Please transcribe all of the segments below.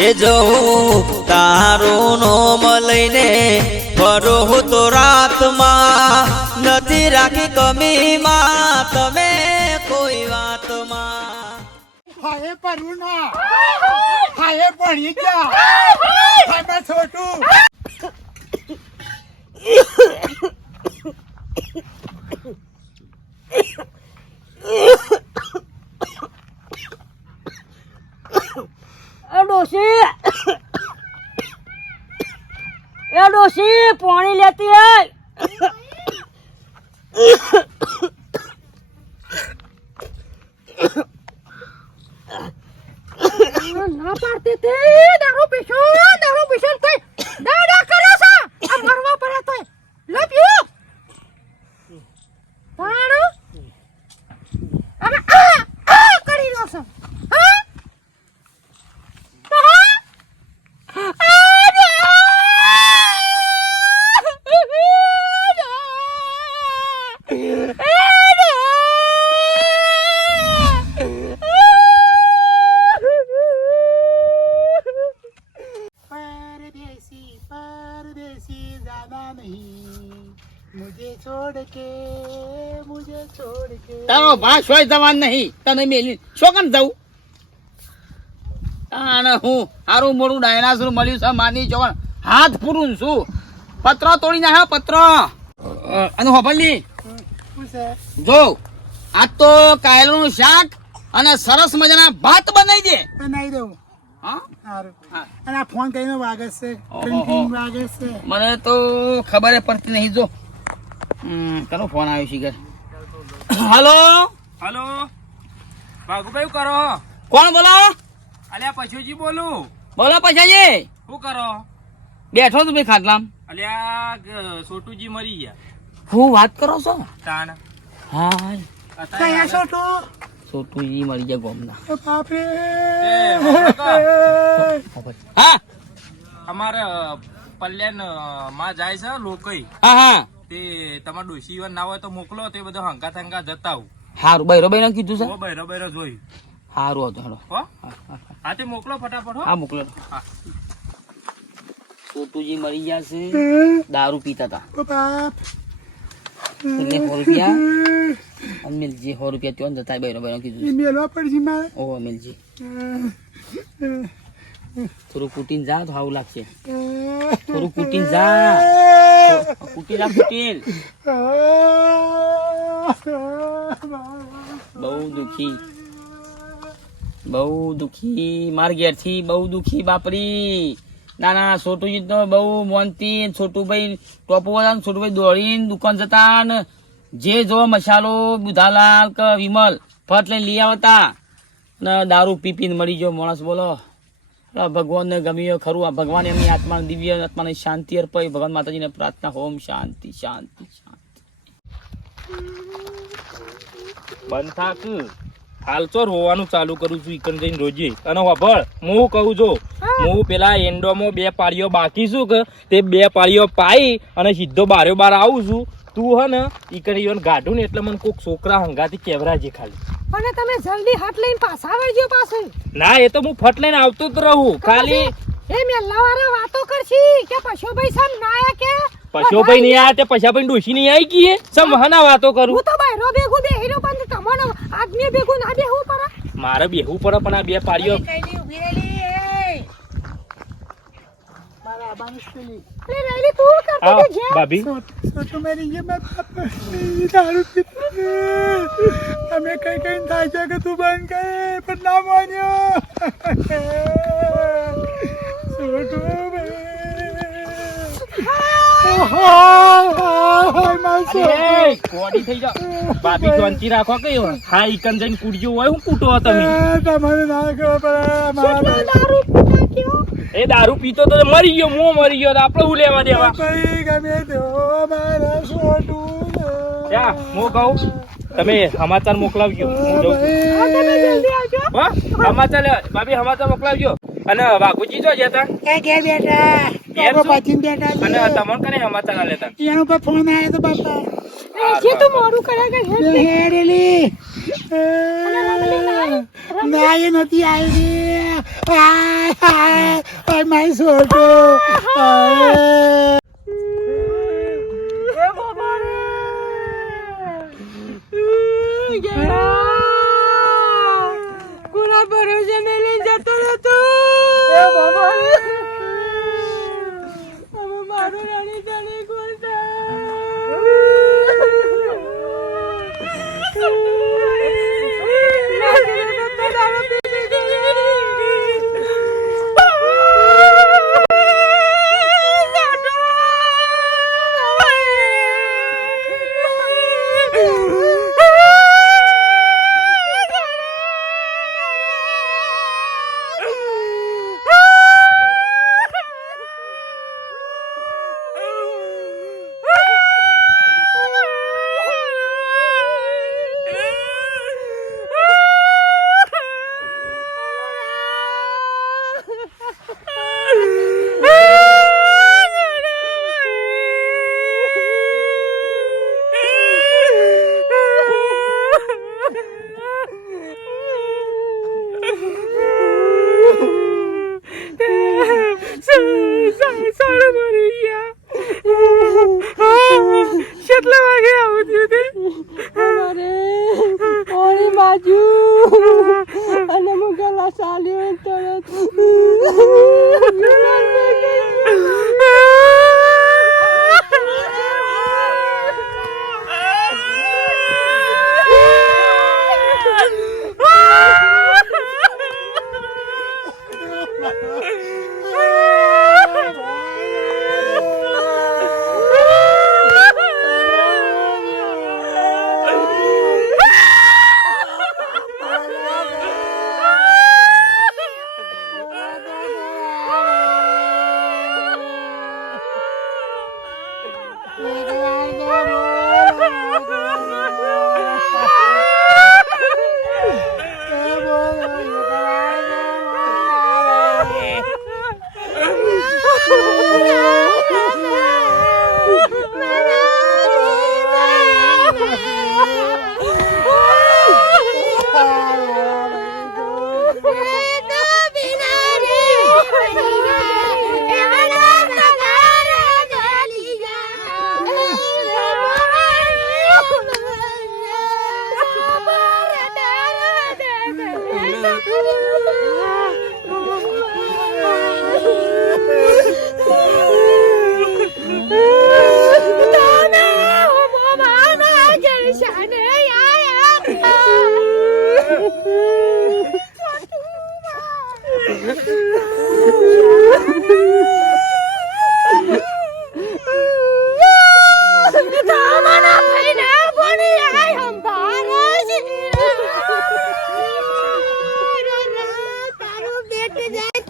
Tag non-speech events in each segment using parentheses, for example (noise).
એ જવું તારું નોમ લઈને ફરો તો રાતમાં નથી રાખી કમીમાં તમે કોઈ વાતમાં. હાય ના હાય પડી ગયા હાય છોટું. એ (coughs) ડોશી. એ ડોશી પાણી લેતી આય. ના પાડતી તે દારૂ પીશો દારૂ પીશો તે તારો ભાસ હોય જવાન નહીં. તને મેલી. શું કેમ જવું? અને હું હારું મોડું ડાયનાસોર મળ્યું છે માની ચોકણ હાથ પૂરું છું. પત્ર તોડી નાખ્યો પત્ર. અને હોભલી જો આ તો કાયલું શાક અને સરસ મજાના ભાત બનાવી દે. બનાવી દઉં. હા? હા. અને આ ફોન કઈનો વાગે છે. વાગે મને તો ખબર પડતી નહીં જો. કનો ફોન આવ્યો છે ઘર હાલો? હલો ભાગુભાઈ કરો? કોણ બોલો? અલ્યા પશુજી બોલું. બોલો પછાજી શું કરો? બેઠો તું ભાઈ ખાટલામ. અલ્યા ગ- મરી ગયા. હું વાત કરો છો? તાણ. હા કયા સોટુ? સોટુજી મરી ગયા ગોમના. ઓ બાપ રે એ, હમણાં કા? હા. અમારે પલ્યાનમાં જાય છે લોકઈ. હા હા. તે તમારે ડોશી ના હોય તો મોકલો તે બધો હંકા થંકા જતા આવું. હારું બૈરો બૈરો કીધું છે? બૈરો બૈરો જોઈ. હારું હતો હેડો હા? તે મોકલો ફટાફટ હા. મોકલો. હા. છોટુજી મરી ગયા છે. દારૂ પીતા હતા તમને સો રૂપિયા. અમિલજી સો રૂપિયા ત્રણ જતા બૈરો બૈરો કીધું મેલવા પડશે મારે. ઓ અમિલજી. થોડું કુટીને જા તો આવું લાગશે. થોડું કુટીને જા. કૂટી કુટીલ. બહુ દુખી. બહુ દુખી. માર ઘેરથી બહુ દુખી, બાપરી. ના ના છોટુજી તો બહુ મોનતી. છોટુભાઈ ટોપો હતા છોટુભાઈ દોડીને દુકાન જતા ને જે જો મસાલો, બુધાલાલ કે વિમલ, ફટ લઈને લઈ આવતા. ને દારૂ પીપીને મળી ગયો. માણસ બોલો. ભગવાનને ગમ્યો ખરું. આ ભગવાન એમની આત્માને, દિવ્ય આત્માને શાંતિ અર્પાય ભગવાન માતાજીને પ્રાર્થના હોમ શાંતિ શાંતિ શાંતિ. બંધ થાક હાલ તો ચાલુ કરું છું ઈકન જઈને રોજે. અને વાભળ હું કહું છું હું પેલા એન્ડોમાં બે પાળીઓ બાકી છું કે તે બે પાળીઓ પાઈ અને સીધો બારે બાર આવું છું. તું હે ને ઈકન ઈવન ગાઢું ને એટલે મને કોઈક છોકરા હંગાથી કેવરાજી ખાલી. પણ તમે જલ્દી હટ લઈને પાછા આવજો પાછું. ના એ તો હું ફટ લઈને આવતો જ રહું. ખાલી એ મેલ્લાવાળા વાતો કરશી કે પશુભાઈ સમ ના આયા કે? પશુભાઈ નહીં આયા તે પશાભાઈ ડોશી નહીં આવી ગઈ સમ હના વાતો કરું? હું તો બૈરો ભેગું બેહીરો પણ તમને આદમી બેગુ ના બેહવું પડે. મારે બેહવું પડે પણ આ બે પાડ્યો કઈ નહીં ઊભી એટલે તું ભાભી છોટું મરી મારા બાપ દારૂ પીતો અમે કઈ કઈ થાય છે કે તું બંધ કર પણ ના માન્યો છોટું રાખો કયો હા ઈકન જઈને કુડજો હોય હું કૂટો તમે તમારે ના ખબર પડે મારા દારૂ પીતા કયો એ દારૂ પીતો તો મરી ગયો મો મરી ગયો તો આપણે હું લેવા દેવા? કઈ ગમે તો મારા છોટું ત્યાં હું કહું તમે સમાચાર મોકલાવજો. હું જઉં. છું. તમે જલ્દી આવજો હો સમાચાર ભાભી સમાચાર મોકલાવજો. અને બાપુજી જો જતા. ક્યાં ક્યાં તમને કને સમાચાર લેતા એનો ફોન આવ્યો તો બાપા. એ જે તું મોડું કરે નાય નથી આવી મારી સોટો Rádio! Ana Mugala Saliente! એટી જાય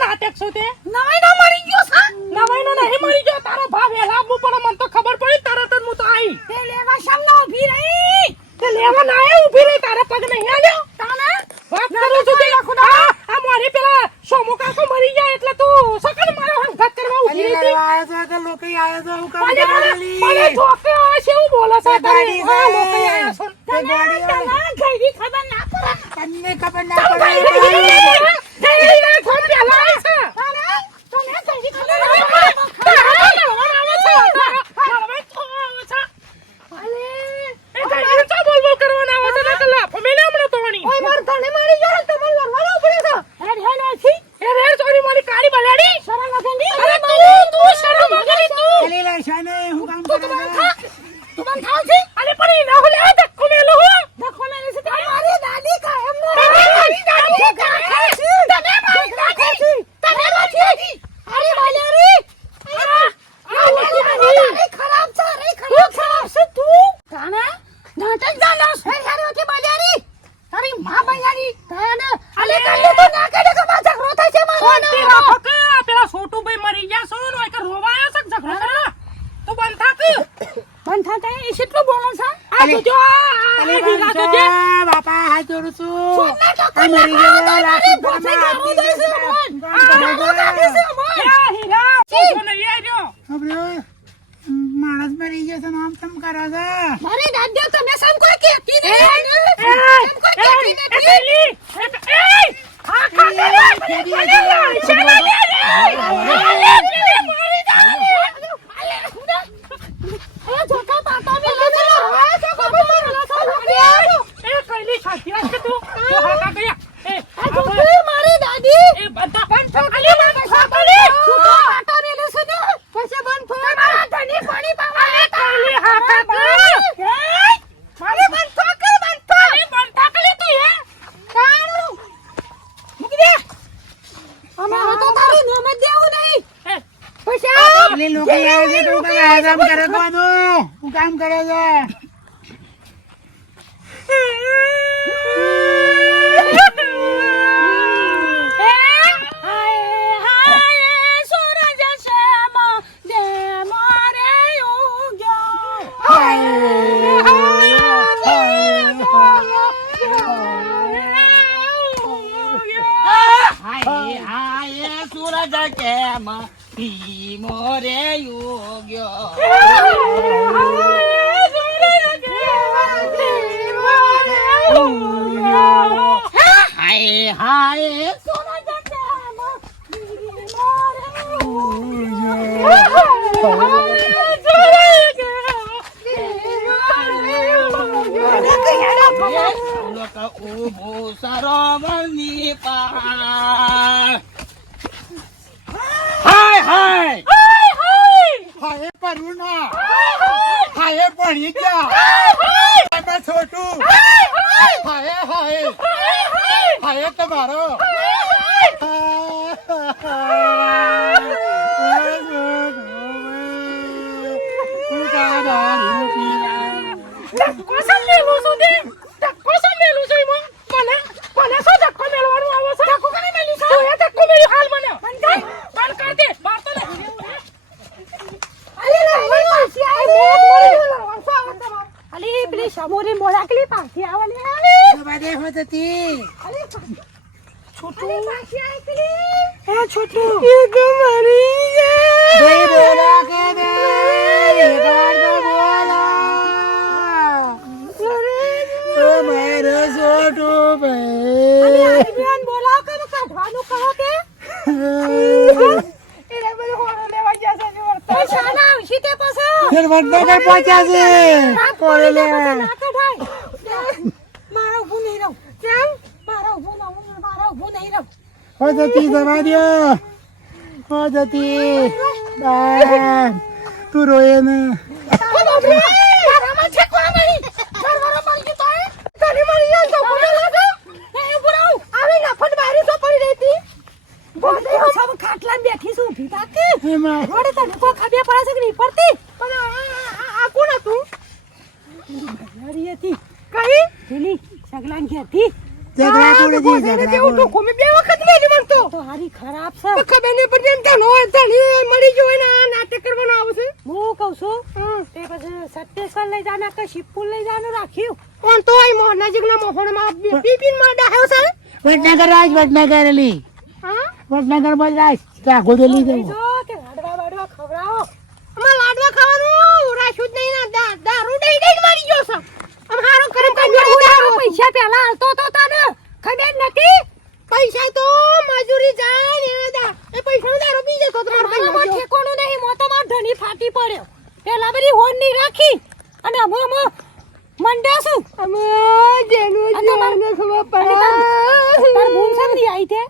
નાટક શું તે? નવાઈનો મરી ગયો સા નવાઈનો નહીં મરી ગયો તારો ભાવ હેલા મુ પણ મને તો ખબર પડી તે લેવા શમ ના ઊભી રહી. તે લેવા ના એ ઊભી રહી, તારા પગ નહીં આલ્યો સોના મરી કોઈ ગયેલો લાવો લાખી તો તમે ગારો દે છે અમોન. કામ કાઢે છે અમોન. આ હીરા પૂછો નહીં આ રહ્યો. માણસ મરી ગયો છે ને આમ કેમ કરો છો મારી દાદીઓ તમે સમ કોઈ કહેતી નહીં એ, સમ કોઈ એ, કહેતી એ પેલી, એ આ ખાતે લે, પેલી ખાતે લે, છેલ્લે લે, લે. આ લે, પેલી મારી દાદી. એ જોકા પાટા મેલો છે ખબર એ કઈલી છાતી છે તું તો હા કા ગયા એ આ જોકી મારી દાદી એ બધા બંધ અલી બંધ ખાતલી જોકા પાટા મેલો છે ને પછી બંધ થો મારા ધણી પાણી પાવા અરે કઈલી હા ખાતે મારે બંધ થો કર બંધ થો અલી બંધ થાકલી તું હે કાણું મૂકી દે અમારે તો તારું નામ જ દેવું નહીં એ, પૈસા પેલી લોકો આવે છે તો તમે આ કામ કરે કોનું હું કામ કરે છે હાય હાય સૂરજ કેમ ધીમો રે યોગ્યો ઊભો સરોવરની પહાડ હાય. હાય હાય. પરવું હાય. ભણી ગયા તમે છોટું હાય હાય. હાય તમારો ધક્કો સમ મેલું છું તે. ધક્કો સમ મેલું છું એમાં. મને મને શું ધક્કો મેલવાનું આવે છે? તું એ ધક્કો મેલ્યો હાલ મને. બંધ કર દે. બહાર તો નહીં. અલી પેલી સમોરી મોરાકલી પાછી આવવાની હતી છોટું પાછી આવી પેલી એ છોટું ભાઈ બોલા કે બે એક વાર તો બોલા ઓ મારો છોટું આદમીઓને બોલાવો કે એને કાઢવાનું કહો કે? પૈસા ના આવશે તે પછી? ફેર વડનગર પહોંચ્યા છે. કોલે લે મારો ઊભું નહીં રહું. કેમ? મારો ઊભું ના હું મારો ઊભું નહીં રહું. હો જતી જવા દ્યો. હો જતી. બાય. તું રોયે ને મારામાં છે કોણ નહીં મારા મળી ગયું તો એ? તને મળી ગયું તો કોને લાગે એ ઊભું રહું આવી નફટ બારી તો પડી રહી હતી બોલે હું સબ ખાટલા બેઠી છું ઊભી તાકે એમાં. વડે તને કોઈ ખબર પડે છે કે નહીં? પડતી? પણ આ- આ આ કોણ હતું? ઘરી હતી કઈ? પેલી સગલાન ઘેરથી. ઝઘડા કોણે જી ઝઘડા કોણે? કોમે બે વખત મેલી મનતો તો. હારી ખરાબ છે. ખબર નહીં પડી એમ તને ધણી મળી ગયો ને આ નાટક કરવાનો આવશે હું કહું છું તે પછી સત્યેશ્વર લઈ જાના કે શિવપુર લઈ જાનું રાખ્યું. પણ તો અહીં નજીકના મોહનમાં પીપીનમાં ડાહ્યો છે વડનગર રાજ વડનગર અલી હા? વડનગરમાં રાજ ત્યાં ગોદેલી તે બાડવા ખવડાવો. લાડવા ખાવાનું રાશું નહીં ના દારૂ દઈ મારી ગયો છે. આમ હારો કરમ કાઢી તો તને ખબર નથી? પૈસા તો મજૂરી જાય એ પૈસા દારૂ પી જતો તમારો ભાઈ નહીં મો તો માર ધણી ફાટી પડ્યો. પેલા બધી હોનની રાખી અને અમો અમો મંડ્યા છું અમો જેનું જેનું ખબર પડે આવી તે?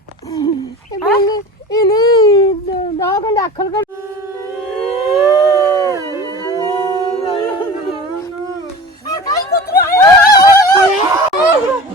એને એને દાખલ કર 아, 그럼.